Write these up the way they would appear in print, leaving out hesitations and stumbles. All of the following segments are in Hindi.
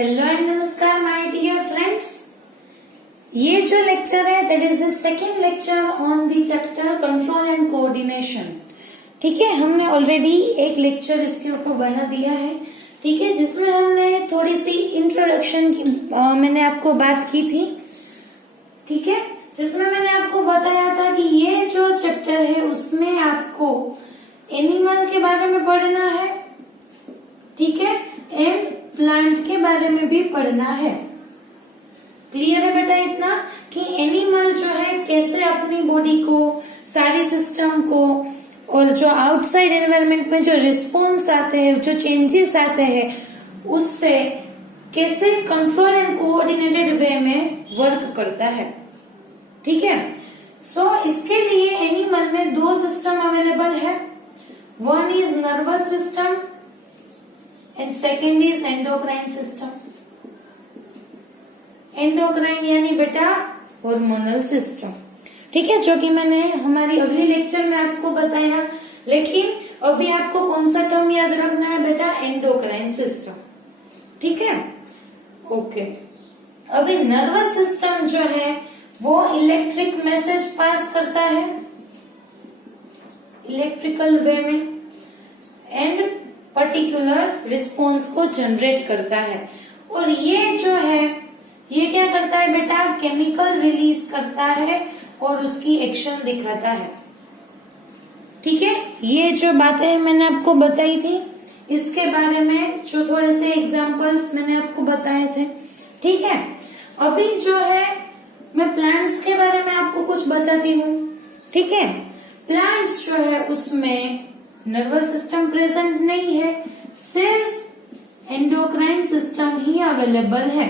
हेलो एंड नमस्कार माय डियर फ्रेंड्स। ये जो लेक्चर है that is the second lecture on the chapter control and coordination. ठीक है, हमने ऑलरेडी एक लेक्चर इसके ऊपर बना दिया है। ठीक है, जिसमें हमने थोड़ी सी इंट्रोडक्शन की मैंने आपको बात की थी। ठीक है, जिसमें मैंने आपको बताया था कि ये जो चैप्टर है उसमें आपको एनिमल के बारे में पढ़ना है। ठीक है, एंड प्लांट के बारे में भी पढ़ना है। क्लियर है बेटा इतना कि एनिमल जो है कैसे अपनी बॉडी को, सारी सिस्टम को और जो आउटसाइड एनवायरनमेंट में जो रिस्पॉन्स आते हैं, जो चेंजेस आते हैं, उससे कैसे कंट्रोल एंड कोऑर्डिनेटेड वे में वर्क करता है। ठीक है, सो इसके लिए एनिमल में दो सिस्टम अवेलेबल है। One is nervous system and second is endocrine system. Endocrine यानी बेटा हार्मोनल सिस्टम। ठीक है, जो कि मैंने हमारी अगली लेक्चर में आपको बताया, लेकिन अभी आपको कौन सा टर्म याद रखना है बेटा? Endocrine system. ठीक है, ओके। अभी नर्वस सिस्टम जो है वो इलेक्ट्रिक मैसेज पास करता है इलेक्ट्रिकल वे में एंड पर्टिकुलर रिस्पॉन्स को जनरेट करता है। और ये जो है ये क्या करता है बेटा? केमिकल रिलीज करता है और उसकी एक्शन दिखाता है। ठीक है, ये जो बातें मैंने आपको बताई थी इसके बारे में जो थोड़े से एग्जांपल्स मैंने आपको बताए थे। ठीक है, अभी जो है मैं प्लांट्स के बारे में आपको कुछ बताती हूँ। ठीक है, प्लांट्स जो है उसमें नर्वस सिस्टम प्रेजेंट नहीं है, सिर्फ एंडोक्राइन सिस्टम ही अवेलेबल है।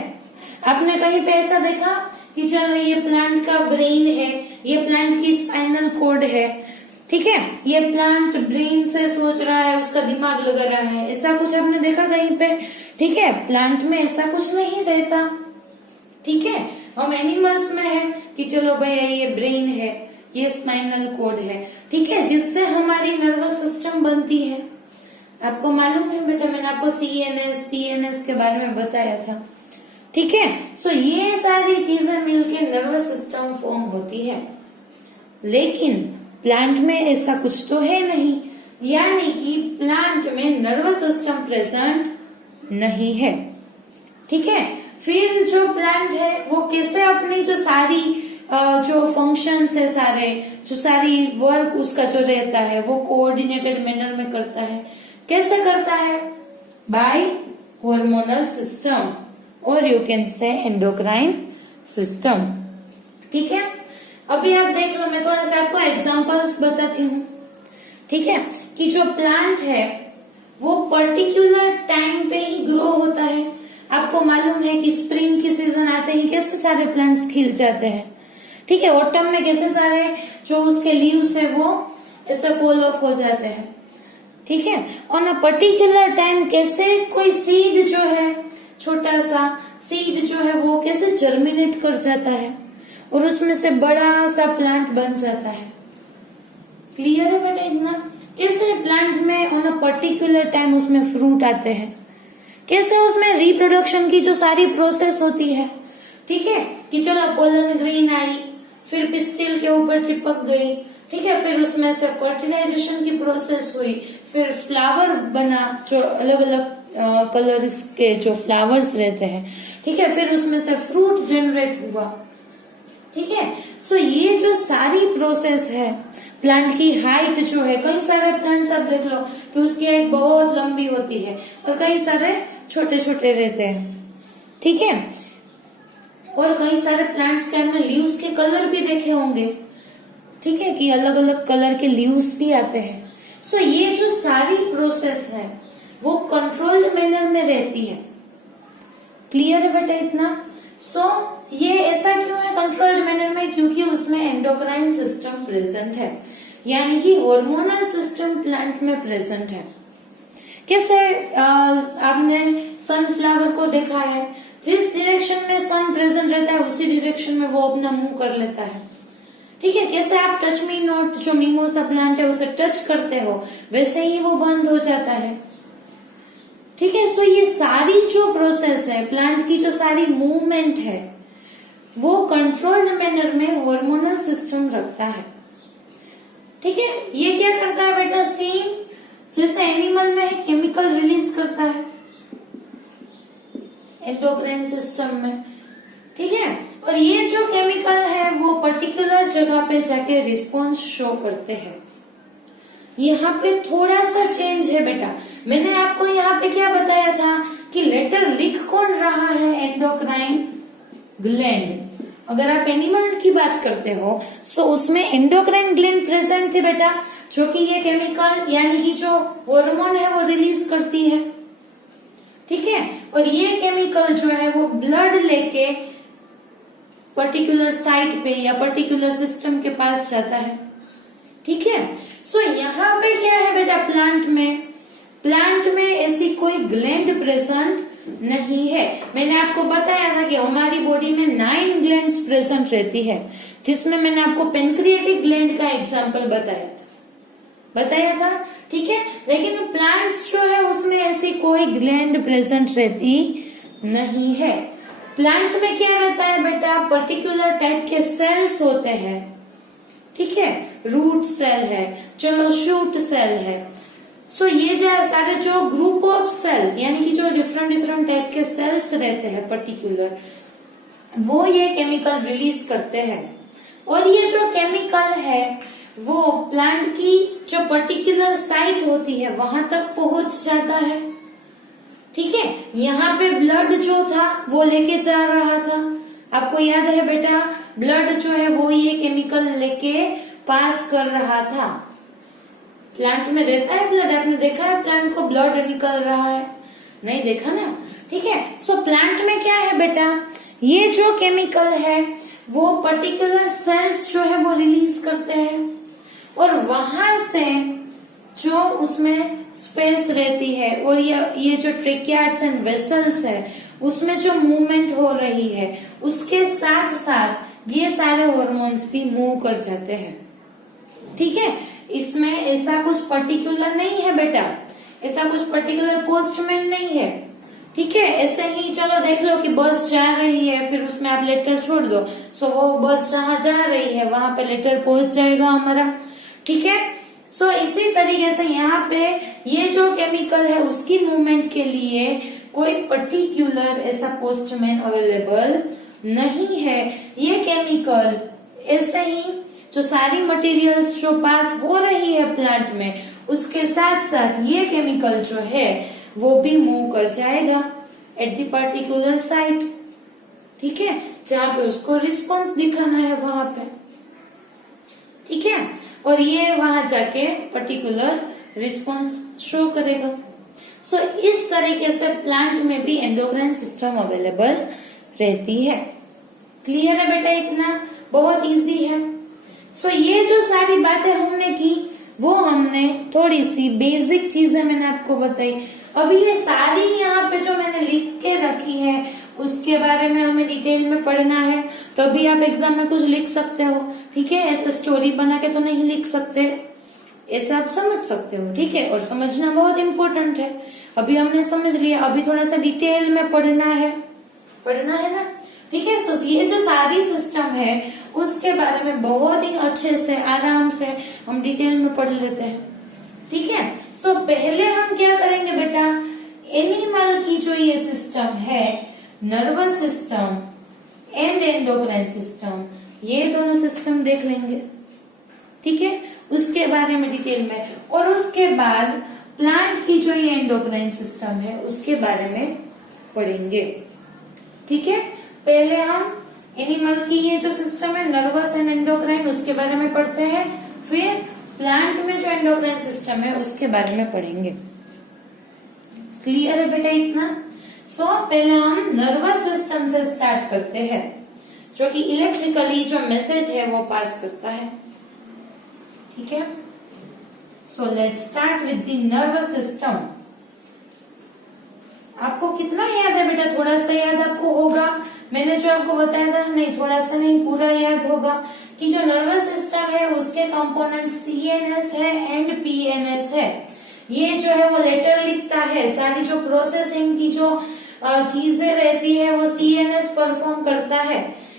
आपने कहीं पे ऐसा देखा कि चलो ये प्लांट का ब्रेन है, ये प्लांट की स्पाइनल कॉर्ड है। ठीक है, ये प्लांट ब्रेन से सोच रहा है, उसका दिमाग लगा रहा है, ऐसा कुछ आपने देखा कहीं पे? ठीक है, प्लांट में ऐसा कुछ नहीं रहता। ठीक है, हम एनिमल्स में है कि चलो भाई ये ब्रेन है, ये स्पाइनल कॉर्ड है। ठीक है, जिससे हमारी नर्वस सिस्टम बनती है। आपको मालूम है बेटा, मैंने आपको CNS, PNS के बारे में बताया था। ठीक है, सो ये सारी चीजें मिलके नर्वस सिस्टम फॉर्म होती है। लेकिन प्लांट में ऐसा कुछ तो है नहीं, यानी कि प्लांट में नर्वस सिस्टम प्रेजेंट नहीं है। ठीक है, फिर जो प्लांट है वो कैसे अपनी जो सारी जो फंक्शंस है, सारी वर्क उसका जो रहता है वो कोऑर्डिनेटेड मैनर में करता है। कैसे करता है? बाय हार्मोनल सिस्टम और यू कैन से एंडोक्राइन सिस्टम। ठीक है, अभी आप देख लो, मैं थोड़ा सा आपको एग्जांपल्स बताती हूँ। ठीक है, कि जो प्लांट है वो पर्टिकुलर टाइम पे ही ग्रो होता है। आपको मालूम है कि स्प्रिंग की सीजन आते ही कैसे सारे प्लांट्स खिल जाते हैं। ठीक है, ऑटम में कैसे सारे जो उसके लीव्स है वो ऐसे फॉल ऑफ हो जाते हैं। ठीक है, ऑन अ पर्टिकुलर टाइम कैसे कोई सीड जो है, छोटा सा सीड जो है वो कैसे जर्मिनेट कर जाता है और उसमें से बड़ा सा प्लांट बन जाता है। क्लियर है बेटा इतना? कैसे प्लांट में ऑन अ पर्टिकुलर टाइम उसमें फ्रूट आते हैं, कैसे उसमें रिप्रोडक्शन की जो सारी प्रोसेस होती है। ठीक है, कि चलो पोलन ग्रेन आई, फिर पिस्टिल के ऊपर चिपक गई। ठीक है, फिर उसमें से फर्टिलाइजेशन की प्रोसेस हुई, फिर फ्लावर बना, जो अलग अलग कलर्स के जो फ्लावर्स रहते हैं। ठीक है, फिर उसमें से फ्रूट जनरेट हुआ। ठीक है, सो ये जो सारी प्रोसेस है, प्लांट की हाइट जो है, कई सारे प्लांट्स आप देख लो कि उसकी हाइट बहुत लंबी होती है और कई सारे छोटे छोटे रहते हैं। ठीक है, और कई सारे प्लांट्स के हमने लीव्स के कलर भी देखे होंगे। ठीक है, कि अलग अलग कलर के लीव्स भी आते हैं। सो ये जो सारी प्रोसेस है वो कंट्रोल्ड मैनर में रहती है। क्लियर है बेटा इतना? सो ये ऐसा क्यों है कंट्रोल्ड मैनर में? क्योंकि उसमें एंडोक्राइन सिस्टम प्रेजेंट है, यानी कि हार्मोनल सिस्टम प्लांट में प्रेजेंट है। कैसे आपने सनफ्लावर को देखा है, जिस डायरेक्शन में सन प्रेजेंट रहता है उसी डायरेक्शन में वो अपना मुंह कर लेता है। ठीक है, कैसे आप टच मी नॉट जो मिमोसा प्लांट है उसे टच करते हो वैसे ही वो बंद हो जाता है। ठीक है। सो ये सारी जो प्रोसेस है, प्लांट की जो सारी मूवमेंट है, वो कंट्रोल्ड मैनर में हार्मोनल सिस्टम रखता है। ठीक है। ये क्या करता है बेटा, सेम जैसे एनिमल में केमिकल रिलीज करता है एंडोक्राइन सिस्टम में। ठीक है। और ये जो केमिकल है वो पर्टिकुलर जगह पे जाके रिस्पॉन्स शो करते हैं। यहाँ पे थोड़ा सा चेंज है बेटा। मैंने आपको यहाँ पे क्या बताया था कि लेटर लिख कौन रहा है, एंडोक्राइन ग्लैंड। अगर आप एनिमल की बात करते हो सो उसमें एंडोक्राइन ग्लैंड प्रेजेंट थे बेटा, जो कि ये केमिकल यानी कि जो हार्मोन है वो रिलीज करती है। ठीक है। और ये केमिकल जो है वो ब्लड लेके पर्टिकुलर साइट पे या पर्टिकुलर सिस्टम के पास जाता है। ठीक है। सो यहाँ पे क्या है बेटा, प्लांट में ऐसी कोई ग्लैंड प्रेजेंट नहीं है। मैंने आपको बताया था कि हमारी बॉडी में 9 ग्लैंड्स प्रेजेंट रहती है, जिसमें मैंने आपको पेनक्रिएटिक ग्लैंड का एग्जांपल बताया था। ठीक है। लेकिन प्लांट्स जो है उसमें ऐसी कोई ग्लैंड प्रेजेंट रहती नहीं है। प्लांट में क्या रहता है बेटा, पर्टिकुलर टाइप के सेल्स होते हैं। ठीक है। रूट सेल है, चलो शूट सेल है। सो ये जो सारे जो ग्रुप ऑफ सेल यानी कि जो डिफरेंट टाइप के सेल्स रहते हैं पर्टिकुलर, वो ये केमिकल रिलीज करते हैं। और ये जो केमिकल है वो प्लांट की जो पर्टिकुलर साइट होती है वहां तक पहुंच जाता है। ठीक है। यहाँ पे ब्लड जो था वो लेके जा रहा था, आपको याद है बेटा, ब्लड जो है वो ये केमिकल लेके पास कर रहा था। प्लांट में रहता है ब्लड, आपने देखा है प्लांट को ब्लड निकल रहा है? नहीं देखा ना। ठीक है। सो प्लांट में क्या है बेटा, ये जो केमिकल है वो पर्टिकुलर सेल्स जो है वो रिलीज करते हैं, और वहां से जो उसमें स्पेस रहती है और ये जो ट्रेकियाट्स एंड वेसल्स है उसमें जो मूवमेंट हो रही है उसके साथ साथ ये सारे हॉर्मोन्स भी मूव कर जाते हैं। ठीक है। इसमें ऐसा कुछ पर्टिकुलर नहीं है बेटा, ऐसा कुछ पर्टिकुलर पोस्टमैन नहीं है। ठीक है। ऐसे ही चलो देख लो कि बस जा रही है, फिर उसमें आप लेटर छोड़ दो, सो वो बस जहाँ जा रही है वहां पे लेटर पहुंच जाएगा हमारा। ठीक है। सो इसी तरीके से यहाँ पे ये जो केमिकल है उसकी मूवमेंट के लिए कोई पर्टिकुलर ऐसा पोस्टमैन अवेलेबल नहीं है। ये केमिकल ऐसे ही जो सारी मटेरियल्स जो पास हो रही है प्लांट में उसके साथ साथ ये केमिकल जो है वो भी मूव कर जाएगा एट द पर्टिकुलर साइट। ठीक है। जहाँ पे उसको रिस्पॉन्स दिखाना है वहां पे। ठीक है। और ये वहां जाके पर्टिकुलर रिस्पॉन्स शो करेगा। सो इस तरीके से प्लांट में भी एंडोक्राइन सिस्टम अवेलेबल रहती है। क्लियर है बेटा? इतना बहुत इजी है। सो ये जो सारी बातें हमने की वो हमने थोड़ी सी बेसिक चीजें मैंने आपको बताई। अभी ये सारी यहाँ पे जो मैंने लिख के रखी है उसके बारे में हमें डिटेल में पढ़ना है, तभी आप एग्जाम में कुछ लिख सकते हो। ठीक है। ऐसे स्टोरी बना के तो नहीं लिख सकते, ऐसे आप समझ सकते हो। ठीक है। और समझना बहुत इम्पोर्टेंट है। अभी हमने समझ लिया, अभी थोड़ा सा डिटेल में पढ़ना है ना। ठीक है। तो ये जो सारी सिस्टम है उसके बारे में बहुत ही अच्छे से आराम से हम डिटेल में पढ़ लेते हैं। ठीक है। सो पहले हम क्या करेंगे बेटा, एनिमल की जो ये सिस्टम है, nervous system and endocrine system, ये दोनों सिस्टम देख लेंगे। ठीक है। उसके बारे में डिटेल में, और उसके बाद प्लांट की जो ये एंडोक्राइन सिस्टम है उसके बारे में पढ़ेंगे। ठीक है। पहले हम एनिमल की ये जो सिस्टम है नर्वस एंड एंडोक्राइन उसके बारे में पढ़ते हैं, फिर प्लांट में जो एंडोक्राइन सिस्टम है उसके बारे में पढ़ेंगे। क्लियर है बेटा इतना? सो पहले हम नर्वस सिस्टम से स्टार्ट करते हैं, जो कि इलेक्ट्रिकली जो मैसेज है वो पास करता है। ठीक है। So let's start with the nervous system. आपको कितना याद है बेटा? थोड़ा सा याद आपको होगा, मैंने जो आपको बताया था, नहीं थोड़ा सा नहीं, पूरा याद होगा कि जो नर्वस सिस्टम है उसके कंपोनेंट सीएनएस है एंड पीएनएस है। ये जो है वो लेटर लिखता है, सारी जो प्रोसेसिंग की जो चीजें रहती है वो CNS परफॉर्म करता है।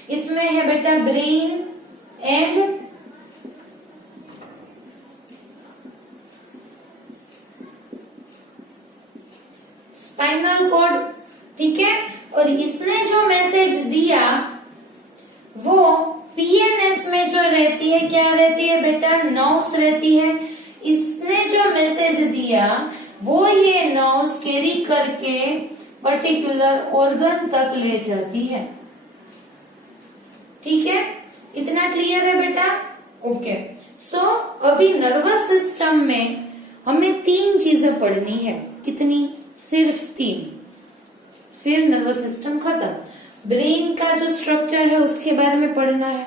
इसमें है बेटा ब्रेन एंड स्पाइनल कॉर्ड, ठीक है। और इसने जो मैसेज दिया वो PNS में जो रहती है, क्या रहती है बेटा, नर्व्स रहती है। इसने जो मैसेज दिया वो ये नर्व्स कैरी करके पर्टिकुलर ऑर्गन तक ले जाती है, ठीक है। इतना क्लियर है बेटा? ओके। सो अभी नर्वस सिस्टम में हमें 3 चीजें पढ़नी है। कितनी? सिर्फ 3। फिर नर्वस सिस्टम खत्म। ब्रेन का जो स्ट्रक्चर है उसके बारे में पढ़ना है,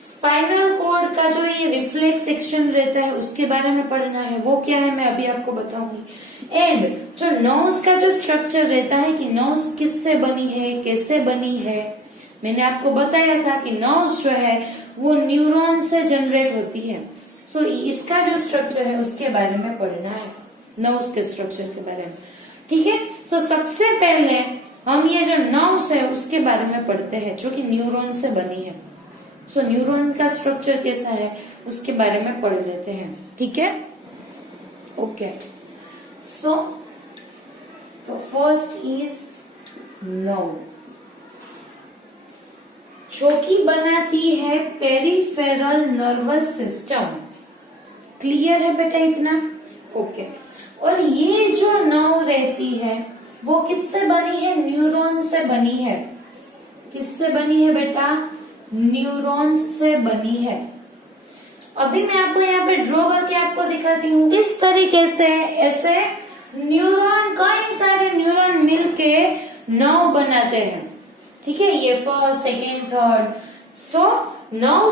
स्पाइनल कॉर्ड का जो ये रिफ्लेक्स एक्शन रहता है उसके बारे में पढ़ना है, वो क्या है मैं अभी आपको बताऊंगी। एंड जो नर्व्स का जो स्ट्रक्चर रहता है कि नर्व्स किससे बनी है, कैसे बनी है, मैंने आपको बताया था कि नर्व्स जो है वो न्यूरॉन से जनरेट होती है। सो इसका जो स्ट्रक्चर है उसके बारे में पढ़ना है, नर्व्स के स्ट्रक्चर के बारे में, ठीक है। सो सबसे पहले हम ये जो नर्व्स है उसके बारे में पढ़ते हैं जो कि न्यूरॉन से बनी है। सो न्यूरॉन का स्ट्रक्चर कैसा है उसके बारे में पढ़ लेते हैं, ठीक है। ओके। सो तो फर्स्ट इज नर्व, जो कि बनाती है पेरिफेरल नर्वस सिस्टम। क्लियर है बेटा इतना? ओके। और ये जो नर्व रहती है वो किससे बनी है? न्यूरॉन से बनी है। किससे बनी है बेटा? न्यूरॉन्स से बनी है। अभी मैं आपको यहाँ पे ड्रॉ करके आपको दिखाती हूँ। इस तरीके से ऐसे न्यूरॉन, कई सारे न्यूरॉन मिलके नर्व बनाते हैं, ठीक है। ये first, second, third. So nerve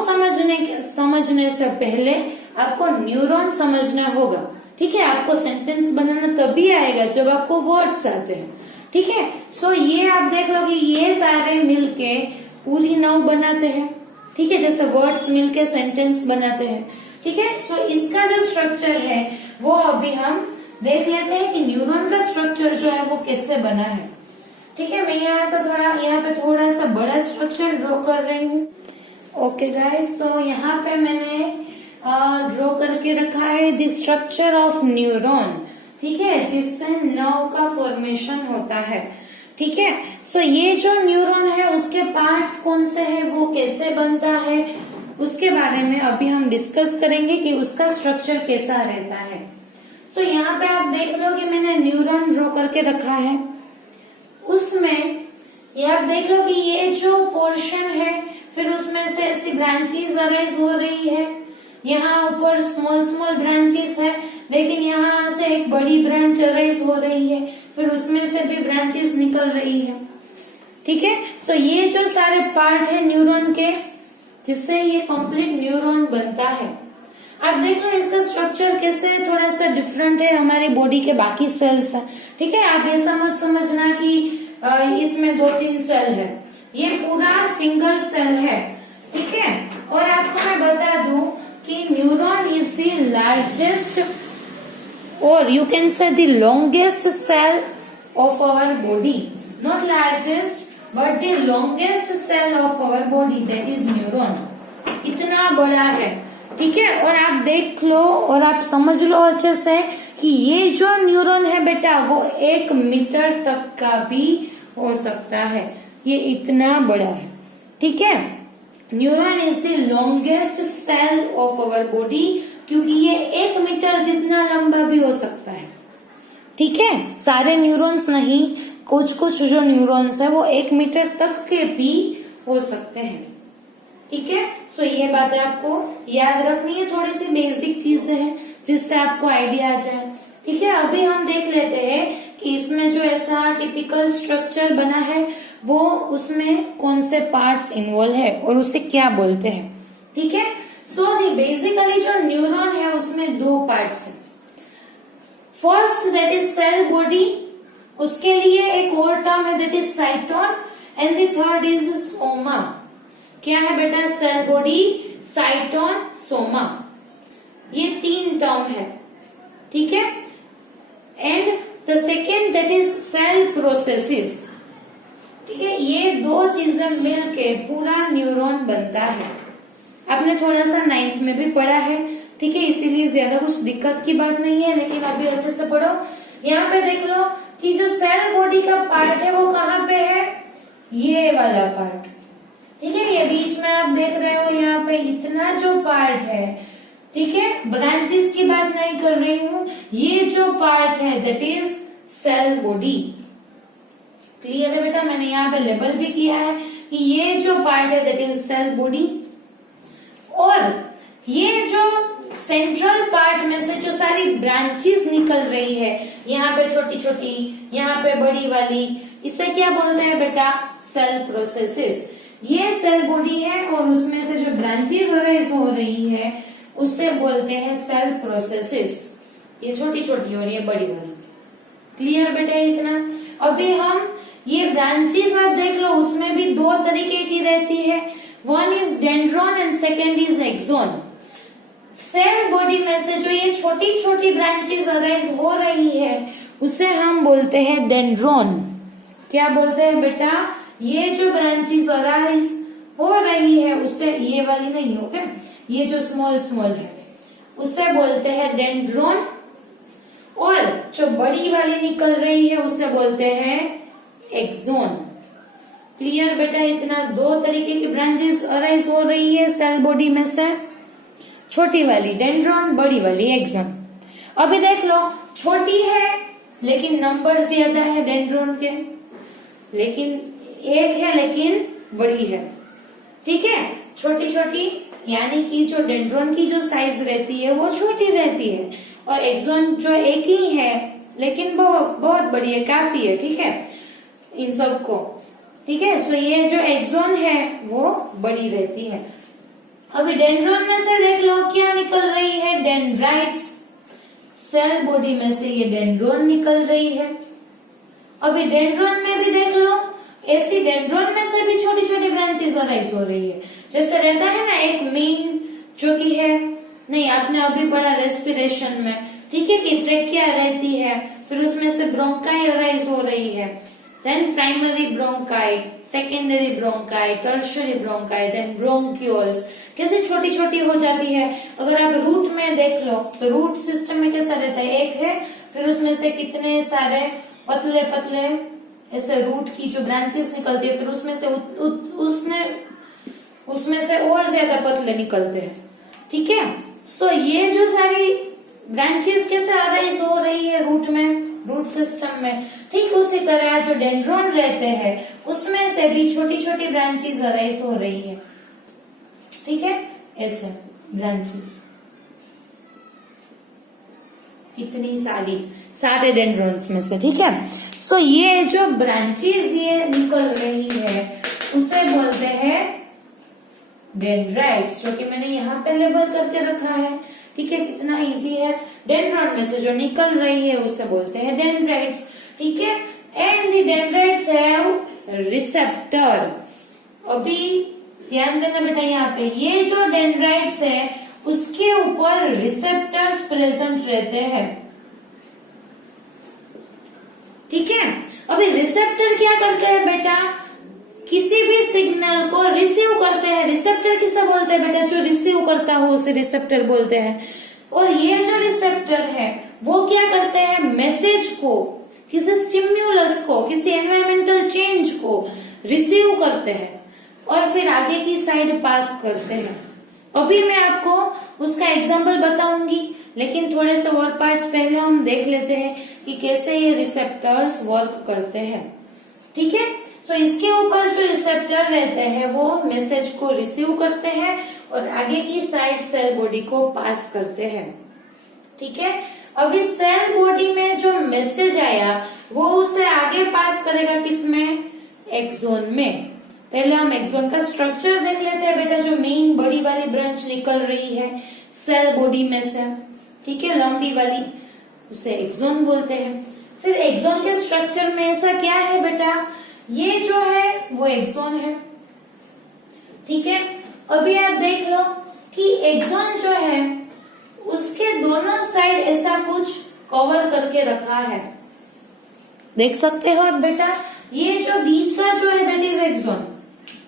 समझने से पहले आपको न्यूरॉन समझना होगा, ठीक है। आपको सेंटेंस बनाना तभी आएगा जब आपको वर्ड्स आते हैं, ठीक है। सो ये आप देख लो कि ये सारे मिलके पूरी नर्व बनाते हैं, ठीक है, जैसे वर्ड्स मिलके सेंटेंस बनाते हैं, ठीक है। सो इसका जो स्ट्रक्चर है वो अभी हम देख लेते हैं कि न्यूरॉन का स्ट्रक्चर जो है वो कैसे बना है, ठीक है। मैं यहाँ पे थोड़ा सा बड़ा स्ट्रक्चर ड्रॉ कर रही हूँ। ओके गाइस, सो यहाँ पे मैंने ड्रॉ करके रखा है द स्ट्रक्चर ऑफ न्यूरॉन, ठीक है, जिससे नर्व का फॉर्मेशन होता है, ठीक है। सो ये जो न्यूरॉन है उसके पार्ट्स कौन से हैं, वो कैसे बनता है, उसके बारे में अभी हम डिस्कस करेंगे कि उसका स्ट्रक्चर कैसा रहता है। सो यहाँ पे आप देख लो कि मैंने न्यूरॉन ड्रॉ करके रखा है। उसमें ये आप देख लो कि ये जो पोर्शन है फिर उसमें से ऐसी ब्रांचेस अराइज हो रही है। यहाँ ऊपर स्मॉल स्मॉल ब्रांचेस है, लेकिन यहाँ से एक बड़ी ब्रांच अराइज हो रही है, फिर उसमें से भी ब्रांचेस निकल रही है, ठीक है। सो ये जो सारे पार्ट है न्यूरॉन के, जिससे ये कंप्लीट न्यूरॉन बनता है। आप देख लो इसका स्ट्रक्चर कैसे थोड़ा सा डिफरेंट है हमारी बॉडी के बाकी सेल्स से, ठीक है। आप ऐसा मत समझना कि इसमें 2-3 सेल है, ये पूरा सिंगल सेल है, ठीक है। और आपको मैं बता दूं कि न्यूरॉन इज द लार्जेस्ट और you can say the longest cell of our body, not largest but the longest cell of our body, that is neuron. इतना बड़ा है, ठीक है। और आप देख लो और आप समझ लो अच्छे से कि ये जो न्यूरॉन है बेटा वो 1 मीटर तक का भी हो सकता है, ये इतना बड़ा है, ठीक है। Neuron is the longest cell of our body, क्योंकि ये 1 मीटर जितना लंबा भी हो सकता है, ठीक है। सारे न्यूरॉन्स नहीं, कुछ कुछ जो न्यूरॉन्स है वो 1 मीटर तक के भी हो सकते हैं, ठीक है। सो ये बातें आपको याद रखनी है, थोड़ी सी बेसिक चीजें हैं जिससे आपको आइडिया आ जाए, ठीक है। अभी हम देख लेते हैं कि इसमें जो ऐसा टिपिकल स्ट्रक्चर बना है वो उसमें कौन से पार्ट्स इन्वॉल्व है और उसे क्या बोलते हैं, ठीक है। सो बेसिकली जो न्यूरॉन है उसमें 2 पार्ट्स हैं। First that is cell body, उसके लिए एक और टर्म है that is cyton, and the third is soma. क्या है बेटा? सेल बॉडी, साइटोन, सोमा, ये 3 टर्म है, ठीक है। And the second that is cell processes. ठीक है, ये दो चीजें मिलके पूरा न्यूरॉन बनता है। आपने थोड़ा सा 9th में भी पढ़ा है, ठीक है, इसीलिए ज्यादा कुछ दिक्कत की बात नहीं है, लेकिन अभी अच्छे से पढ़ो। यहाँ पे देख लो कि जो सेल बॉडी का पार्ट है वो कहाँ पे है, ये वाला पार्ट। ठीक है, ये बीच में आप देख रहे हो यहाँ पे इतना जो पार्ट है, ठीक है, ब्रांचेस की बात नहीं कर रही हूँ, ये जो पार्ट है that is cell body. Clear है बेटा, मैंने यहाँ पे लेबल भी किया है कि ये जो पार्ट है दैट इज सेल बॉडी। और ये जो सेंट्रल पार्ट में से जो सारी ब्रांचेस निकल रही है, यहाँ पे छोटी छोटी, यहाँ पे बड़ी वाली, इसे क्या बोलते हैं बेटा, सेल प्रोसेसेस। ये सेल बॉडी है और उसमें से जो ब्रांचेस अराइज हो रही है उससे बोलते हैं सेल प्रोसेसेस। ये छोटी छोटी और ये बड़ी वाली। क्लियर बेटा इतना। अभी हम ये ब्रांचेस आप देख लो, उसमें भी दो तरीके की रहती है, one is dendron and second is axon. Cell body में से जो ये छोटी छोटी ब्रांचेस अराइज हो रही है उसे हम बोलते हैं डेंड्रॉन। क्या बोलते हैं बेटा, ये जो ब्रांचेस अराइज हो रही है उससे, ये वाली नहीं, ओके, ये जो स्मॉल स्मॉल है उससे बोलते हैं डेंड्रॉन, और जो बड़ी वाली निकल रही है उससे बोलते हैं एक्सोन। क्लियर बेटा इतना। दो तरीके की ब्रांचेस अराइज हो रही है सेल बॉडी में से, छोटी वाली डेंड्रॉन, बड़ी वाली एक्सोन। अभी देख लो, छोटी है लेकिन नंबर ज्यादा है डेंड्रॉन के, लेकिन एक है लेकिन बड़ी है। ठीक है, छोटी छोटी यानी कि जो डेंड्रॉन की जो साइज रहती है वो छोटी रहती है, और एक्सोन जो एक ही है लेकिन बहुत बड़ी है, काफी है। ठीक है, इन सबको। ठीक है, सो ये जो एक्सोन है वो बड़ी रहती है। अभी डेंड्रॉन में से देख लो क्या निकल रही है, डेंड्राइट्स। सेल बॉडी में से ये डेंड्रॉन निकल रही है। अभी डेंड्रॉन में भी देख लो, ऐसी डेंड्रॉन में से भी छोटी छोटी ब्रांचेस अराइज हो रही है। जैसे रहता है ना एक मेन जो कि है, नहीं आपने अभी पढ़ा रेस्पिरेशन में, ठीक है, कि ट्रेकिया रहती है, फिर उसमें से ब्रोंकाई अराइज हो रही है, then primary bronchi, secondary bronchi, tertiary bronchi, then bronchioles, कैसे छोटी छोटी हो जाती है। अगर आप रूट में देख लो तो रूट सिस्टम में कैसा रहता है, एक है, फिर उसमें से कितने सारे पतले पतले ऐसे रूट की जो ब्रांचेस निकलती है, फिर उसमें से उसमें से और ज्यादा पतले निकलते हैं। ठीक है, सो ये जो सारी ब्रांचेस कैसे अराइज हो रही है रूट में, रूट सिस्टम में, ठीक उसी तरह जो डेंड्रॉन रहते हैं उसमें से भी छोटी छोटी ब्रांचेस अराइज हो रही है। ठीक है, ऐसे ब्रांचेस कितनी सारे डेंड्रॉन्स में से। ठीक है, सो ये जो ब्रांचेस ये निकल रही है उसे बोलते हैं डेंड्राइट्स, जो कि मैंने यहाँ पे लेबल करके रखा है। ठीक है, कितना इजी है। डेंड्रॉन में से जो निकल रही है उसे बोलते हैं डेंड्राइट्स। ठीक है, and the dendrites have receptor. अभी ध्यान देना बेटा, यहाँ पे ये जो डेंड्राइट्स है उसके ऊपर रिसेप्टर्स प्रेजेंट रहते हैं। ठीक है, अभी रिसेप्टर क्या करते हैं बेटा, किसी भी सिग्नल को रिसीव करते हैं। रिसेप्टर किसे बोलते हैं बेटा, जो रिसीव करता हो उसे रिसेप्टर बोलते हैं। और ये जो रिसेप्टर है वो क्या करते हैं, मैसेज को, किसी स्टिम्युलस को, किसी एनवायरमेंटल चेंज को रिसीव करते हैं और फिर आगे की साइड पास करते हैं। अभी मैं आपको उसका एग्जाम्पल बताऊंगी, लेकिन थोड़े से और पार्ट्स पहले हम देख लेते हैं कि कैसे ये रिसेप्टर्स वर्क करते हैं। ठीक है, सो इसके ऊपर जो रिसेप्टर रहते हैं वो मैसेज को रिसीव करते हैं और आगे की साइड सेल बॉडी को पास करते हैं। ठीक है, अभी सेल बॉडी में जो मैसेज आया वो उसे आगे पास करेगा किसमें, एक्सोन में। पहले हम एक्सोन का स्ट्रक्चर देख लेते हैं बेटा। जो मेन बड़ी वाली ब्रांच निकल रही है सेल बॉडी में से, ठीक है, लंबी वाली, उसे एक्सोन बोलते हैं। फिर एक्सोन के स्ट्रक्चर में ऐसा क्या है बेटा, ये जो है वो एक्सोन है। ठीक है, अभी आप देख लो कि एक्सोन जो है उसके दोनों साइड ऐसा कुछ कवर करके रखा है। देख सकते हो आप बेटा, ये जो बीच का जो है दैट इज एक्सॉन।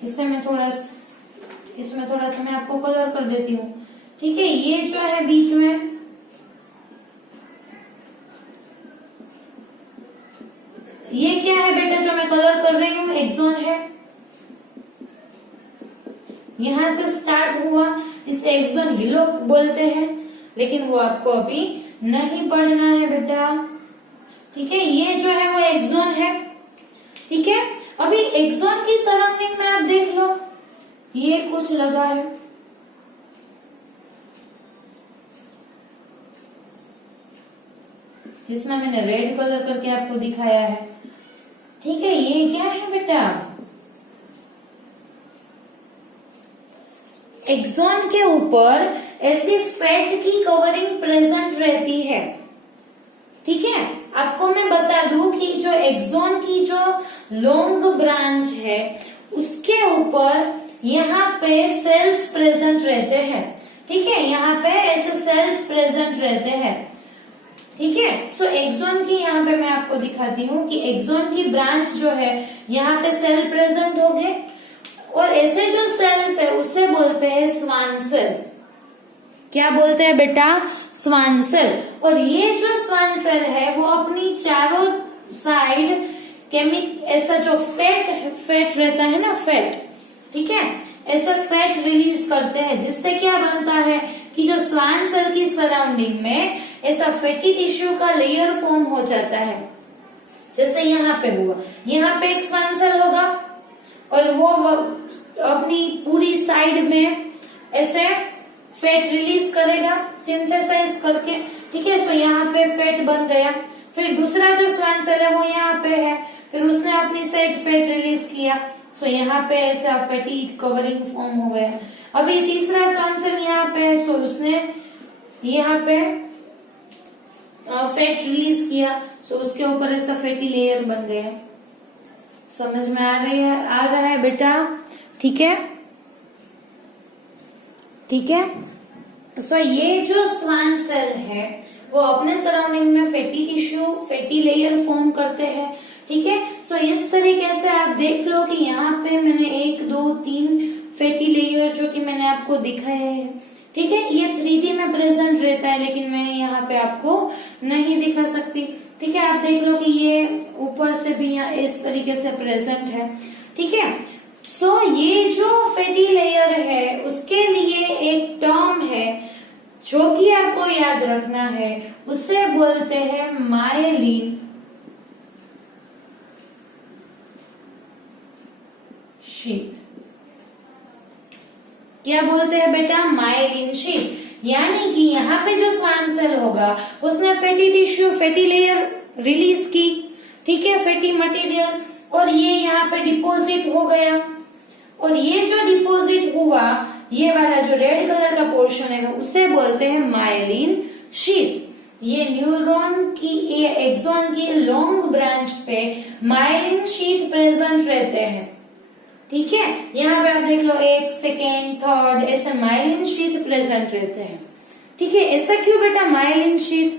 इसमें थोड़ा सा मैं आपको कलर कर देती हूँ, ठीक है। ये जो है बीच में, ये क्या है बेटा जो मैं कलर कर रही हूँ, एक्सॉन है। यहां से स्टार्ट हुआ, इसे एक्सॉन हिलो बोलते हैं, लेकिन वो आपको अभी नहीं पढ़ना है बेटा, ठीक है। ये जो है वो एक्सॉन है, ठीक है। अभी एक्सॉन की सराउंडिंग में आप देख लो, ये कुछ लगा है, जिसमें मैंने रेड कलर करके आपको दिखाया है, ठीक है। ये क्या है बेटा, एक्सॉन के ऊपर ऐसी फैट की कवरिंग प्रेजेंट रहती है, ठीक है। आपको मैं बता दूं कि जो एक्सॉन की जो लॉन्ग ब्रांच है उसके ऊपर यहाँ पे सेल्स प्रेजेंट रहते हैं, ठीक है। यहाँ पे ऐसे सेल्स प्रेजेंट रहते हैं, ठीक है। सो एक्सॉन की यहाँ पे मैं आपको दिखाती हूँ कि एक्सॉन की ब्रांच जो है यहाँ पे सेल प्रेजेंट हो गए, और ऐसे जो सेल्स है उसे बोलते हैं स्वान सेल। क्या बोलते हैं बेटा, स्वान सेल। और ये जो स्वान सेल है वो अपनी चारों साइड ऐसा जो फैट रहता है ना, फैट, ठीक है, ऐसा फैट रिलीज करते हैं, जिससे क्या बनता है कि जो स्वान सेल की सराउंडिंग में ऐसा फैटी टिश्यू का लेयर फॉर्म हो जाता है। जैसे यहाँ पे हुआ, यहाँ पे एक स्वान सेल होगा और वो अपनी पूरी साइड में ऐसे फैट रिलीज करेगा सिंथेसाइज करके, ठीक है। सो यहाँ पे फैट बन गया। फिर दूसरा जो स्वान सेल है वो यहाँ पे है, फिर उसने अपनी साइड फैट रिलीज किया, सो यहाँ पे ऐसा फैटी कवरिंग फॉर्म हो गया। अभी तीसरा स्वान सेल यहाँ पे है, सो उसने यहाँ पे फैट रिलीज किया, सो उसके ऊपर ऐसा फैटी लेयर बन गया। समझ में आ रहा है बेटा, ठीक है, ठीक है। सो ये जो स्वान सेल है वो अपने सराउंडिंग में fatty tissue, fatty layer form करते हैं, ठीक है। सो इस तरीके से आप देख लो कि यहाँ पे मैंने 1 2 3 फैटी लेयर जो कि मैंने आपको दिखाए हैं, ठीक है। ये 3D में प्रेजेंट रहता है, लेकिन मैं यहाँ पे आपको नहीं दिखा सकती, ठीक है। आप देख लो कि ये ऊपर से भी यहाँ इस तरीके से प्रेजेंट है, ठीक है। सो ये जो फैटी लेयर है उसके लिए एक टर्म है जो कि आपको याद रखना है, उसे बोलते हैं मायलिन शीथ। क्या बोलते हैं बेटा, मायलिन शीथ। यानी कि यहाँ पे जो स्वान सेल होगा उसने fatty tissue, fatty layer release की, ठीक है, फैटी मटेरियल, और ये यहाँ पे डिपॉजिट हो गया। और ये जो डिपॉजिट हुआ, ये वाला जो रेड कलर का पोर्शन है उसे बोलते हैं मायलिन शीथ। ये न्यूरॉन की, ये एक्सॉन की लॉन्ग ब्रांच पे मायलिन शीथ प्रेजेंट रहते हैं, ठीक है। यहाँ पे आप देख लो 1 2 3 ऐसे मायलिन शीथ प्रेजेंट रहते हैं, ठीक है। ऐसा क्यों बेटा मायलिन शीथ?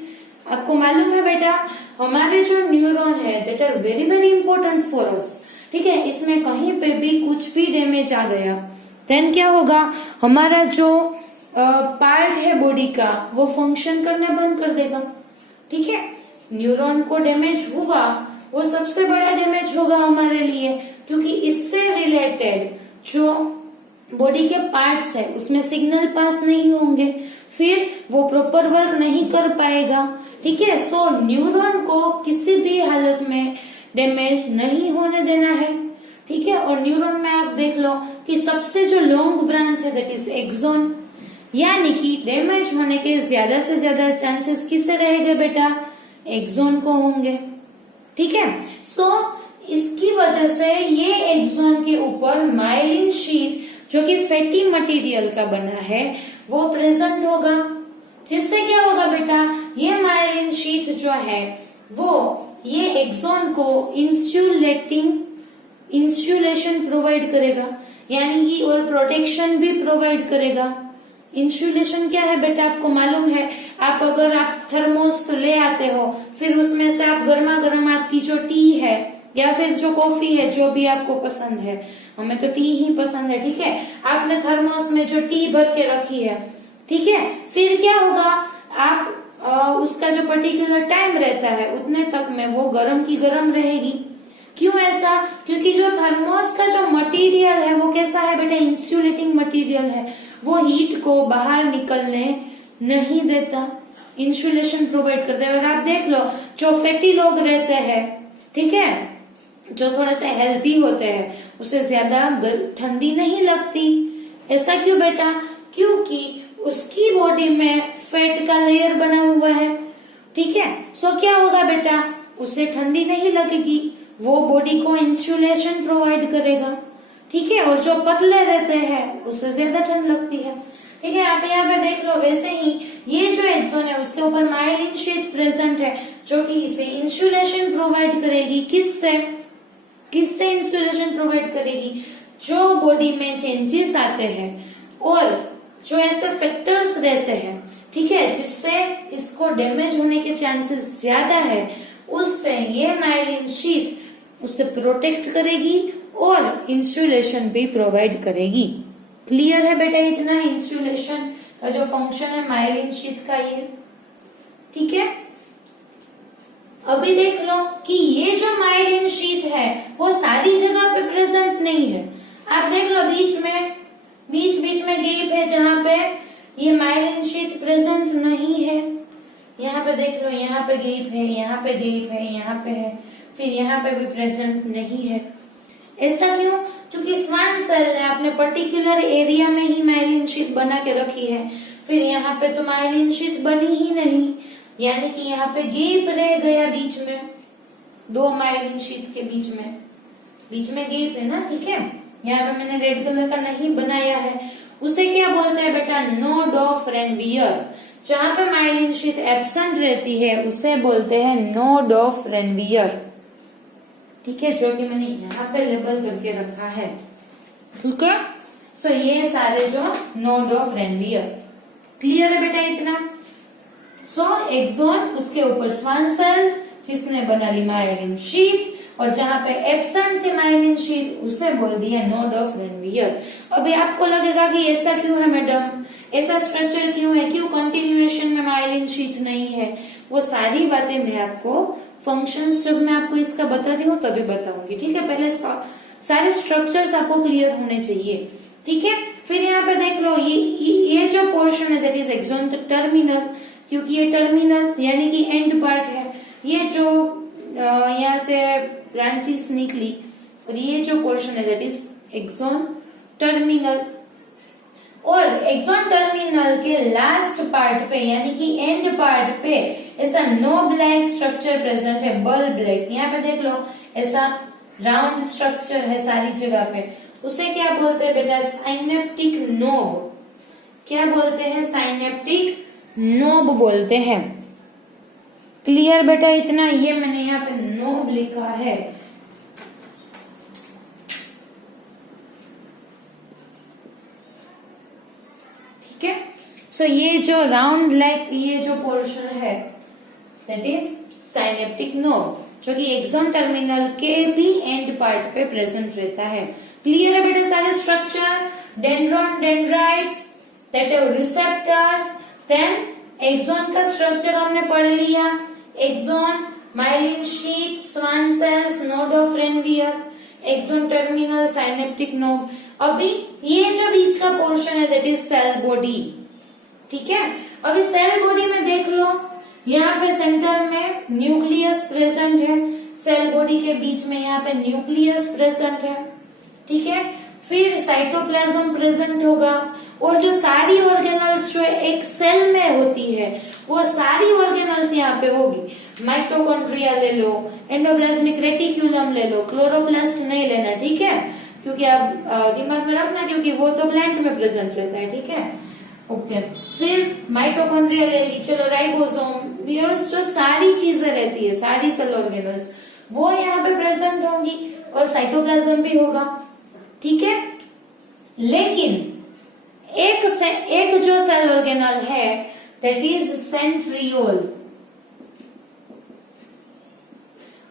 आपको मालूम है बेटा, हमारे जो न्यूरॉन है that are very very important for us, ठीक है। इसमें कहीं पे भी कुछ भी डैमेज आ गया देन क्या होगा, हमारा जो पार्ट है बॉडी का वो फंक्शन करने बंद कर देगा, ठीक है। न्यूरॉन को डैमेज हुआ, वो सबसे बड़ा डैमेज होगा हमारे लिए, क्योंकि इससे रिलेटेड जो बॉडी के पार्ट्स है उसमें सिग्नल पास नहीं होंगे, फिर वो प्रॉपर वर्क नहीं कर पाएगा, ठीक है। सो न्यूरॉन को किसी भी हालत में डैमेज नहीं होने देना है, ठीक है। और न्यूरॉन में आप देख लो कि सबसे जो लॉन्ग ब्रांच है दैट इज एक्सॉन, यानी कि डैमेज होने के ज्यादा से ज्यादा चांसेस किससे रहेंगे बेटा, एक्सॉन को होंगे, ठीक है। सो इसकी वजह से ये एक्सॉन के ऊपर मायलिन शीथ जो कि फैटी मटेरियल का बना है वो प्रेजेंट होगा, जिससे क्या होगा बेटा, ये मायलिन शीथ जो है वो ये एक्सॉन को इंसुलेशन प्रोवाइड करेगा, यानी कि और प्रोटेक्शन भी प्रोवाइड करेगा इंसुलेशन क्या है बेटा, आपको मालूम है। अगर आप थर्मोस ले आते हो, फिर उसमें से आप गर्मा गर्म आपकी जो टी है या फिर जो कॉफी है, जो भी आपको पसंद है, हमें तो टी ही पसंद है, ठीक है, आपने थर्मोस में जो टी भर के रखी है, ठीक है, फिर क्या होगा, आप उसका जो पर्टिकुलर टाइम रहता है उतने तक में वो गर्म की गर्म रहेगी। क्यों ऐसा? क्योंकि जो थर्मोस का जो मटेरियल है वो कैसा है बेटा, इंसुलेटिंग मटेरियल है, वो हीट को बाहर निकलने नहीं देता, इंसुलेशन प्रोवाइड करता है। और आप देख लो, जो फैटी लोग रहते हैं, ठीक है, जो थोड़े से हेल्दी होते हैं, उसे ज्यादा ठंडी नहीं लगती। ऐसा क्यों बेटा? क्योंकि उसकी बॉडी में फैट का लेयर बना हुआ है, ठीक है। सो क्या होगा बेटा, उसे ठंडी नहीं लगेगी, वो बॉडी को इंसुलेशन प्रोवाइड करेगा, ठीक है। और जो पतले रहते हैं उसे ज्यादा ठंड लगती है, ठीक है। आप यहाँ पे देख लो, वैसे ही ये जो एक्सोन है उसके ऊपर माइलिन शीट प्रेजेंट है, जो कि इसे इंसुलेशन प्रोवाइड करेगी। किससे इंसुलेशन प्रोवाइड करेगी? जो बॉडी में चेंजेस आते हैं और जो ऐसे फैक्टर्स रहते हैं, ठीक है, जिससे इसको डैमेज होने के चांसेस ज्यादा है, उससे ये माइलिन शीट उससे प्रोटेक्ट करेगी और इंसुलेशन भी प्रोवाइड करेगी। क्लियर है बेटा इतना? इंसुलेशन का जो फंक्शन है माइलिन शीट का ये, ठीक है। अभी देख लो कि ये जो माइलिन शीट है वो सारी जगह पे प्रेजेंट नहीं है। आप देख लो, बीच में गैप है जहाँ पे ये माइलिन शीट प्रेजेंट नहीं है। यहाँ पे देख लो, यहाँ पे गैप है, यहाँ पे गैप है, यहाँ पे है, फिर यहाँ पे भी प्रेजेंट नहीं है। ऐसा क्यों? क्योंकि स्वान सेल ने अपने पर्टिकुलर एरिया में ही माइलिन शीट बना के रखी है, फिर यहाँ पे तो माइलिन शीट बनी ही नहीं, यानी कि यहाँ पे गैप रह गया बीच में, दो माइलिन शीट के बीच में गैप है ना, ठीक है। यहाँ पे मैंने रेड कलर का नहीं बनाया है, उसे क्या बोलते हैं बेटा, नोड ऑफ रेनवियर। जहाँ पे माइलिन शीट एब्सेंट रहती है उसे बोलते हैं नोड ऑफ रेनवियर, ठीक है, जो कि मैंने यहाँ पे लेबल करके रखा है, ठीक है। सो ये सारे जो नोड ऑफ रेनवियर, क्लियर है बेटा इतना? सो एक्सोन, उसके ऊपर स्वान सेल जिसने बना ली माइलिन शीट, और जहां पे एब्सेंट थे माइलिन शीट उसे बोल दिया नोड ऑफ रेनवियर। अभी आपको लगेगा कि ऐसा क्यों है मैडम, ऐसा स्ट्रक्चर क्यों है, क्यों कंटिन्यूएशन में माइलिन शीट नहीं है? वो सारी बातें मैं आपको फंक्शंस जब मैं आपको इसका बताती हूँ तभी बताऊंगी, ठीक है। पहले सारे स्ट्रक्चर्स आपको क्लियर होने चाहिए, ठीक है। फिर यहाँ पे देख लो, ये जो पोर्शन है दैट इज एक्सोन टर्मिनल, क्योंकि ये टर्मिनल यानी कि एंड पार्ट है। ये जो यहाँ से ब्रांचेस निकली, और ये जो पोर्शन है दैट इज एक्सोन टर्मिनल। और एक्सोन टर्मिनल के लास्ट पार्ट पे यानी कि एंड पार्ट पे ऐसा नो ब्लैक स्ट्रक्चर प्रेजेंट है, बल ब्लैक। यहाँ पे देख लो, ऐसा राउंड स्ट्रक्चर है सारी जगह पे, उसे क्या बोलते हैं बेटा, साइनेप्टिक नोब। क्या बोलते हैं? साइनेप्टिक नोब बोलते हैं। क्लियर बेटा इतना? ये मैंने यहाँ पे नोब लिखा है, ठीक है। सो ये जो राउंड लाइक ये जो पोर्शन है दैट इज साइनेप्टिक नोब, जो कि एक्सोन टर्मिनल के भी एंड पार्ट पे प्रेजेंट रहता है। क्लियर है बेटा सारे structure? Dendron, dendrites, that have receptors, then axon का स्ट्रक्चर हमने पढ़ लिया, axon, myelin sheath, Schwann cells, node of Ranvier, axon terminal, synaptic knob. अभी ये जो बीच का पोर्शन है दैट इज सेल बॉडी, ठीक है। अभी सेल बॉडी में देख लो, यहाँ पे सेंटर में न्यूक्लियस प्रेजेंट है, सेल बॉडी के बीच में यहाँ पे न्यूक्लियस प्रेजेंट है, ठीक है। फिर साइटोप्लाज्म प्रेजेंट होगा, और जो सारी ऑर्गेनल्स जो एक सेल में होती है वो सारी ऑर्गेनल्स यहाँ पे होगी। माइटोकॉन्ड्रिया ले लो, एंडोप्लाज्मिक रेटिक्यूलम ले लो, क्लोरोप्लास्ट नहीं लेना, ठीक है, क्योंकि आप दिमाग में रखना, क्योंकि वो तो प्लांट में प्रेजेंट रहता है, ठीक है, ओके। फिर माइटोकॉन्ड्रिया ले ली, चलो राइबोसोम, ये जो सारी चीजें रहती है, सारी सेल ऑर्गेनल्स वो यहाँ पे प्रेजेंट होंगी, और साइटोप्लाज्म भी होगा, ठीक है। लेकिन एक जो सेल ऑर्गेनल है दैट इज सेंट्रियोल,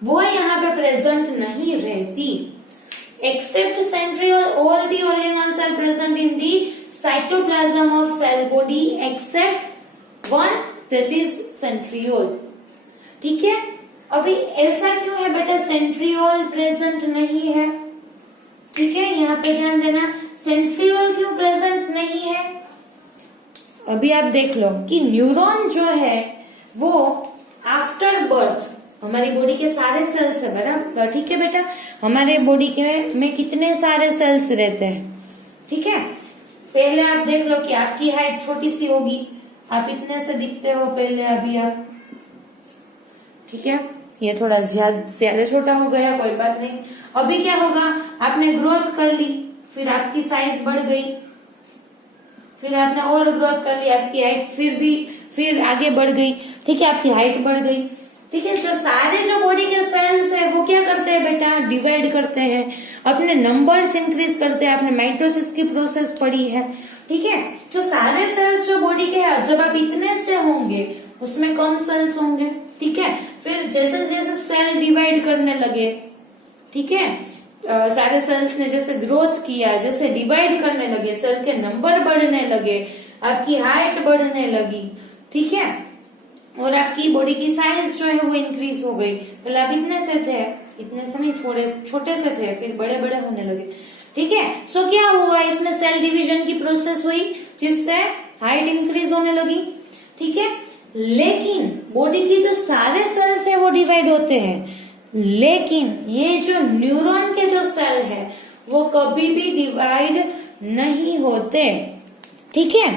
वो यहाँ पे प्रेजेंट नहीं रहती। Except centriole all the organelles are present in the cytoplasm of cell body except one that is centriole. ठीक है, अभी ऐसा क्यों है बेटा, सेंट्रियोल प्रेजेंट नहीं है? ठीक है, यहाँ पे ध्यान देना, सेंट्रियोल क्यों प्रेजेंट नहीं है? अभी आप देख लो कि न्यूरॉन जो है वो आफ्टर बर्थ, हमारी बॉडी के सारे सेल्स है बराबर, ठीक है बेटा, हमारे बॉडी के में कितने सारे सेल्स रहते हैं, ठीक है। पहले आप देख लो कि आपकी हाइट छोटी सी होगी, आप इतने से दिखते हो पहले, अभी आप, ठीक है, ये थोड़ा ज्यादा छोटा हो गया, कोई बात नहीं। अभी क्या होगा, आपने ग्रोथ कर ली, फिर आपकी साइज बढ़ गई, फिर आपने और ग्रोथ कर ली, आपकी हाइट फिर आगे बढ़ गई, ठीक है, आपकी हाइट बढ़ गई, ठीक है। जो सारे जो बॉडी के सेल्स है वो क्या करते हैं बेटा, डिवाइड करते हैं, अपने नंबर्स इंक्रीज करते हैं, आपने माइटोसिस की प्रोसेस पढ़ी है, ठीक है। जो सारे सेल्स जो बॉडी के हैं, जब आप इतने से होंगे उसमें कम सेल्स होंगे, ठीक है। फिर जैसे जैसे सेल डिवाइड करने लगे, ठीक है, सारे सेल्स ने जैसे ग्रोथ किया, जैसे डिवाइड करने लगे, सेल के नंबर बढ़ने लगे, आपकी हाइट बढ़ने लगी, ठीक है, और आपकी बॉडी की साइज जो है वो इंक्रीज हो गई। पहले आप इतने से थे, इतने से नहीं, थोड़े छोटे से थे, फिर बड़े बड़े होने लगे, ठीक है। सो क्या हुआ, इसमें सेल डिवीजन की प्रोसेस हुई जिससे हाइट इंक्रीज होने लगी, ठीक है। लेकिन बॉडी की जो सारे सेल्स है वो डिवाइड होते हैं, लेकिन ये जो न्यूरॉन के जो सेल है वो कभी भी डिवाइड नहीं होते, ठीक है।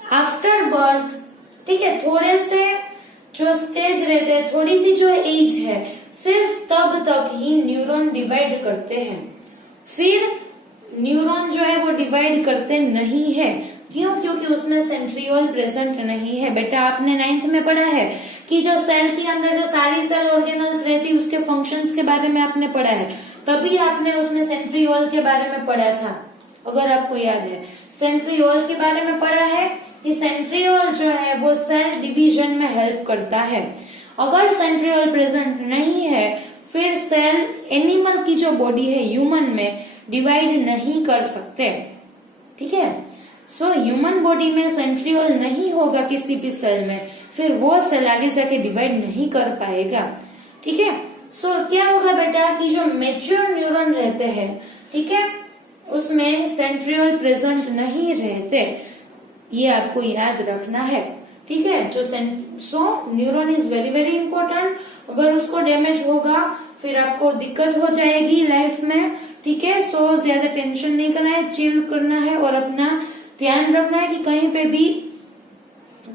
आफ्टर बर्थ, ठीक है, थोड़े से जो स्टेज रहते हैं, थोड़ी सी जो एज है, सिर्फ तब तक ही न्यूरॉन डिवाइड करते हैं, फिर न्यूरॉन जो है वो डिवाइड करते नहीं है। क्यों? क्योंकि उसमें सेंट्रियोल प्रेजेंट नहीं है। बेटा आपने 9th में पढ़ा है कि जो सेल के अंदर जो सारी सेल ऑर्गेनल्स रहती है उसके फंक्शंस के बारे में आपने पढ़ा है, तभी आपने उसमें सेंट्रियोल के बारे में पढ़ा था, अगर आपको याद है। सेंट्रियोल के बारे में पढ़ा है कि सेंट्रियोल जो है वो सेल डिवीजन में हेल्प करता है। अगर सेंट्रियोल प्रेजेंट नहीं है फिर सेल एनिमल की जो बॉडी है ह्यूमन में डिवाइड नहीं कर सकते, ठीक है। सो ह्यूमन बॉडी में सेंट्रियोल नहीं होगा किसी भी सेल में, फिर वो सेल आगे जाके डिवाइड नहीं कर पाएगा, ठीक है। सो क्या होगा बेटा कि जो मैच्योर न्यूरॉन रहते हैं, ठीक है, उसमें सेंट्रियोल प्रेजेंट नहीं रहते, ये आपको याद रखना है, ठीक है। जो so neuron is very very important, अगर उसको डैमेज होगा फिर आपको दिक्कत हो जाएगी लाइफ में, ठीक है। सो ज्यादा टेंशन नहीं करना है, चिल करना है और अपना ध्यान रखना है कि कहीं पे भी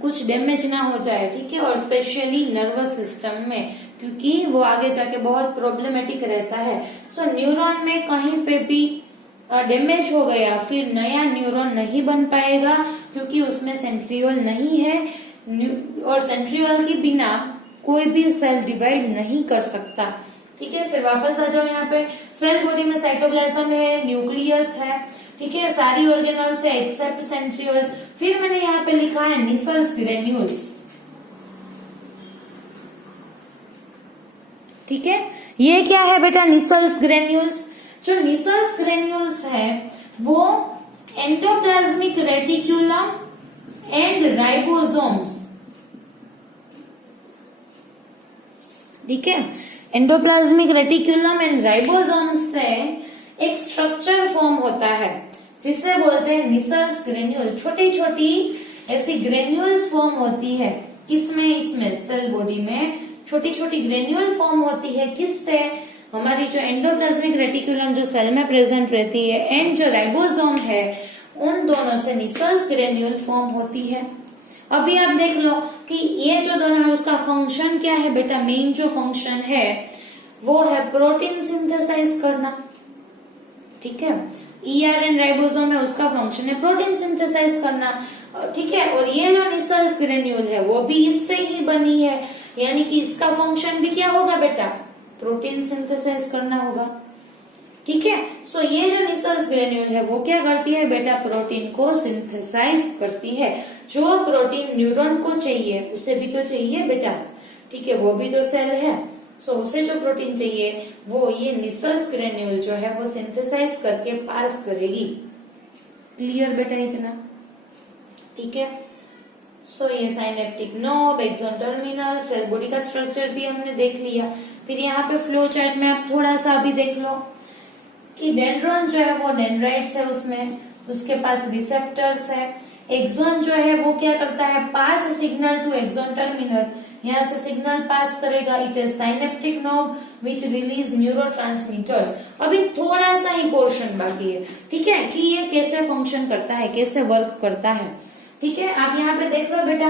कुछ डैमेज ना हो जाए, ठीक है, और स्पेशली नर्वस सिस्टम में, क्योंकि वो आगे जाके बहुत प्रॉब्लमेटिक रहता है। सो न्यूरॉन में कहीं पे भी डैमेज हो गया फिर नया न्यूरॉन नहीं बन पाएगा, क्योंकि उसमें सेंट्रियोल नहीं है, और सेंट्रियोल के बिना कोई भी सेल डिवाइड नहीं कर सकता, ठीक है। फिर वापस आ जाओ यहाँ पे, सेल बॉडी में साइटोप्लाज्म है, न्यूक्लियस है, ठीक है, सारी ऑर्गेनल्स है एक्सेप्ट सेंट्रियोल। फिर मैंने यहाँ पे लिखा है निसल्स ग्रेन्यूल्स, ठीक है। ये क्या है बेटा, निसल्स ग्रेन्यूल्स। जो निसल्स ग्रेन्यूल्स है वो एंडोप्लाज्मिक रेटिक्यूलम एंड राइबोसोम्स, ठीक है, एंडोप्लाज्मिक रेटिक्यूलम एंड राइबोसोम्स से एक स्ट्रक्चर फॉर्म होता है जिसे बोलते हैं निसल्स ग्रेन्यूल। छोटी छोटी ऐसी ग्रेन्यूल्स फॉर्म होती है, किसमें, इसमें सेल बॉडी में छोटी छोटी ग्रेन्यूल फॉर्म होती है, किससे, हमारी जो एंडोप्लाज्मिक रेटिकुलम जो सेल में प्रेजेंट रहती है एंड जो राइबोसोम है, उन दोनों से निसल्स ग्रेन्यूल फॉर्म होती है। अभी आप देख लो कि ये जो दोनों है उसका फंक्शन क्या है बेटा, मेन जो फंक्शन है वो है प्रोटीन सिंथेसाइज करना, ठीक है। ERN राइबोसोम है, उसका फंक्शन है प्रोटीन सिंथेसाइज करना, ठीक है। और ये जो निसल्स ग्रेन्यूल है वो भी इससे ही बनी है, यानी कि इसका फंक्शन भी क्या होगा बेटा, प्रोटीन सिंथेसाइज करना होगा, ठीक है। सो ये जो निसल्स ग्रेन्यूल है वो क्या करती है बेटा, प्रोटीन को सिंथेसाइज करती है। जो प्रोटीन न्यूरॉन को चाहिए उसे भी तो चाहिए बेटा, ठीक है, वो भी तो सेल है। सो उसे जो प्रोटीन चाहिए वो ये निसल्स ग्रेन्यूल जो है वो सिंथेसाइज करके पास करेगी। क्लियर बेटा इतना, ठीक है। सो ये synaptic knob, axon terminal, cell body का स्ट्रक्चर भी हमने देख लिया। फिर यहाँ पे फ्लो चार्ट में आप थोड़ा सा अभी देख लो कि डेंड्रॉन जो है वो डेंड्राइट्स है, उसमें उसके पास रिसेप्टर्स है। एक्सॉन जो है वो क्या करता है, pass signal to axon terminal, यहाँ से सिग्नल पास करेगा। It is synaptic knob which release neurotransmitters. अभी थोड़ा सा ही पोर्शन बाकी है, ठीक है, कि ये कैसे फंक्शन करता है, कैसे वर्क करता है, ठीक है। आप यहाँ पे देख लो बेटा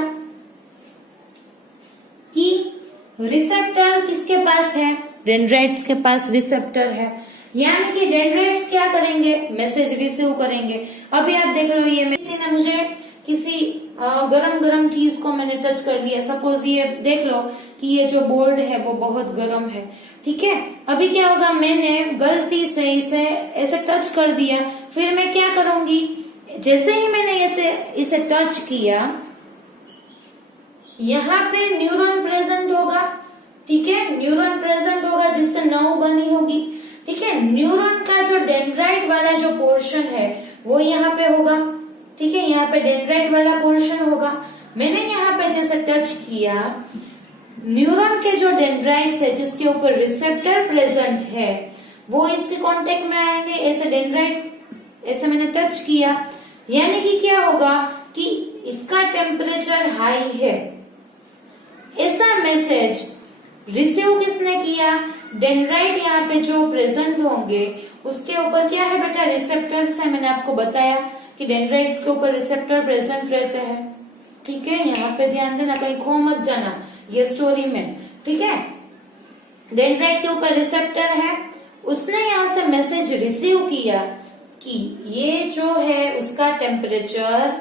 कि रिसेप्टर किसके पास है, डेंड्राइट्स के पास रिसेप्टर है, यानी कि डेंड्राइट्स क्या करेंगे, मैसेज रिसीव करेंगे। अभी आप देख लो, ये किसी ने मुझे किसी गरम गरम चीज को मैंने टच कर दिया, सपोज ये देख लो कि ये जो बोर्ड है वो बहुत गर्म है, ठीक है। अभी क्या होगा, मैंने गलती से इसे ऐसे टच कर दिया, फिर मैं क्या करूंगी, जैसे ही मैंने इसे टच किया, यहाँ पे न्यूरॉन प्रेजेंट होगा, ठीक है, न्यूरॉन प्रेजेंट होगा जिससे नर्व बनी होगी, ठीक है। न्यूरॉन का जो डेंड्राइट वाला जो पोर्शन है वो यहाँ पे होगा, ठीक है, यहाँ पे डेंड्राइट वाला पोर्शन होगा। मैंने यहाँ पे जैसे टच किया, न्यूरॉन के जो डेंड्राइट्स है जिसके ऊपर रिसेप्टर प्रेजेंट है वो इसके कांटेक्ट में आएंगे। ऐसे डेंड्राइट, ऐसे मैंने टच किया, यानी कि क्या होगा कि इसका टेम्परेचर हाई है, ऐसा मैसेज रिसीव किसने किया, डेंड्राइट यहाँ पे जो प्रेजेंट होंगे उसके ऊपर क्या है बेटा, रिसेप्टर्स है। मैंने आपको बताया कि डेंड्राइट्स के ऊपर रिसेप्टर प्रेजेंट रहते हैं, ठीक है। यहाँ पे ध्यान देना, कहीं खो मत जाना ये स्टोरी में, ठीक है। डेंड्राइट के ऊपर रिसेप्टर है, उसने यहाँ से मैसेज रिसीव किया कि ये जो है उसका टेम्परेचर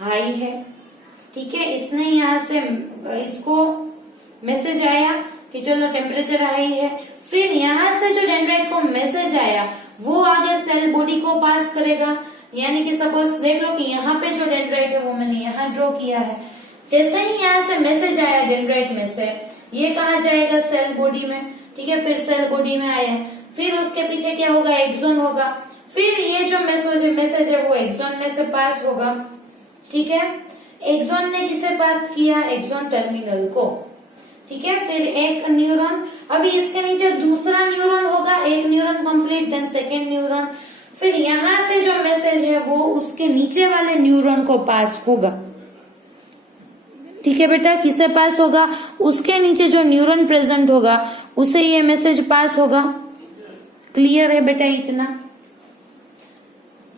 हाई है, ठीक है। इसने यहाँ से इसको मैसेज आया कि चलो टेम्परेचर हाई है। फिर यहाँ से जो डेंड्राइट को मैसेज आया वो आगे सेल बॉडी को पास करेगा, यानी कि सपोज देख लो कि यहाँ पे जो डेंड्राइट है वो मैंने यहाँ ड्रॉ किया है। जैसे ही यहाँ से मैसेज आया डेंड्राइट में से, ये कहाँ जाएगा, सेल बॉडी में, ठीक है। फिर सेल बॉडी में आया, फिर उसके पीछे क्या होगा, एक्सॉन होगा। फिर ये जो मैसेज है वो एक्सॉन में से पास होगा, ठीक है। एक्सॉन ने किसे पास किया, एक्सॉन टर्मिनल को, ठीक है। फिर एक न्यूरॉन, अभी इसके नीचे दूसरा न्यूरॉन होगा, एक neuron complete, then second neuron. फिर यहाँ से जो मैसेज है वो उसके नीचे वाले न्यूरॉन को पास होगा, ठीक है बेटा। किसे पास होगा, उसके नीचे जो न्यूरॉन प्रेजेंट होगा उसे ये मैसेज पास होगा। क्लियर है बेटा इतना,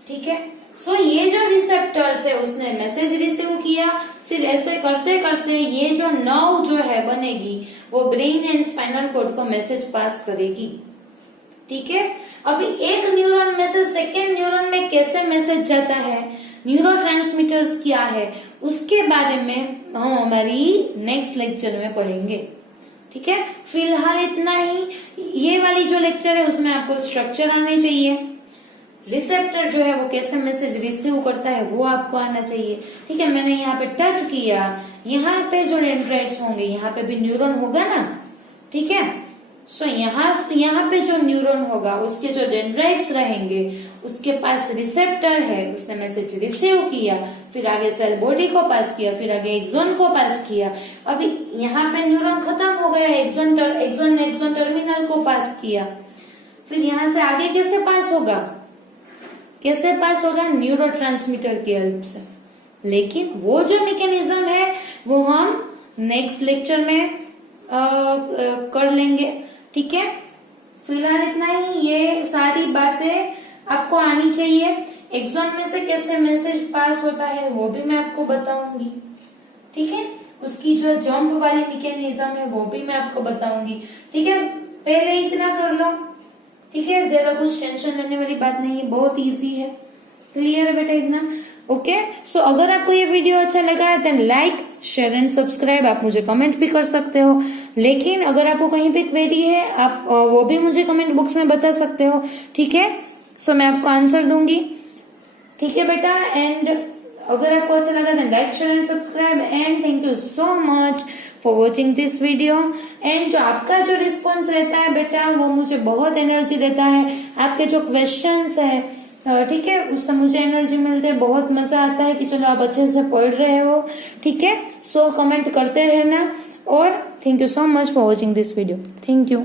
ठीक है। सो ये जो रिसेप्टर्स है उसने मैसेज रिसीव किया, फिर ऐसे करते करते ये जो नर्व जो है बनेगी वो ब्रेन एंड स्पाइनल कॉर्ड को मैसेज पास करेगी, ठीक है। अभी एक न्यूरॉन में से सेकेंड न्यूरॉन में कैसे मैसेज जाता है, न्यूरोट्रांसमीटर्स क्या है, उसके बारे में हम हमारी नेक्स्ट लेक्चर में पढ़ेंगे, ठीक है। फिलहाल इतना ही। ये वाली जो लेक्चर है उसमें आपको स्ट्रक्चर आने चाहिए, रिसेप्टर जो है वो कैसे मैसेज रिसीव करता है वो आपको आना चाहिए, ठीक है। मैंने यहाँ पे टच किया, यहाँ पे जो डेंड्राइट्स होंगे यहाँ पे भी न्यूरॉन होगा ना, ठीक है। सो यहाँ पे जो न्यूरॉन होगा उसके जो डेंड्राइट्स रहेंगे उसके पास रिसेप्टर है, उसने मैसेज रिसीव किया, फिर आगे सेल बॉडी को पास किया, फिर आगे एक्सॉन को पास किया। अभी यहाँ पे न्यूरॉन खत्म हो गया, एक्सॉन ने एक्सॉन टर्मिनल को पास किया, फिर यहाँ से आगे कैसे पास होगा, कैसे पास होगा, न्यूरोट्रांसमीटर की हेल्प से। लेकिन वो जो मैकेनिज्म है वो हम नेक्स्ट लेक्चर में कर लेंगे, ठीक है। फिलहाल इतना ही, ये सारी बातें आपको आनी चाहिए। एक्सॉन में से कैसे मैसेज पास होता है वो भी मैं आपको बताऊंगी, ठीक है। उसकी जो जंप वाली मैकेनिज्म है वो भी मैं आपको बताऊंगी, ठीक है। पहले इतना कर लो, ठीक है, ज्यादा कुछ टेंशन लेने वाली बात नहीं है, बहुत इजी है। क्लियर है बेटा इतना, ओके। सो अगर आपको ये वीडियो अच्छा लगा है then like share and subscribe. आप मुझे कमेंट भी कर सकते हो। लेकिन अगर आपको कहीं पे क्वेरी है आप वो भी मुझे कमेंट बॉक्स में बता सकते हो, ठीक है। सो मैं आपको आंसर दूंगी, ठीक है बेटा। एंड अगर आपको अच्छा लगा तो like share and subscribe, and thank you so much for watching this video. And जो आपका जो रिस्पॉन्स रहता है बेटा वो मुझे बहुत एनर्जी देता है। आपके जो क्वेश्चंस है, ठीक है, उससे मुझे एनर्जी मिलती है, बहुत मजा आता है कि चलो आप अच्छे से पढ़ रहे हो, ठीक है। सो कमेंट करते रहना, और thank you so much for watching this video. Thank you.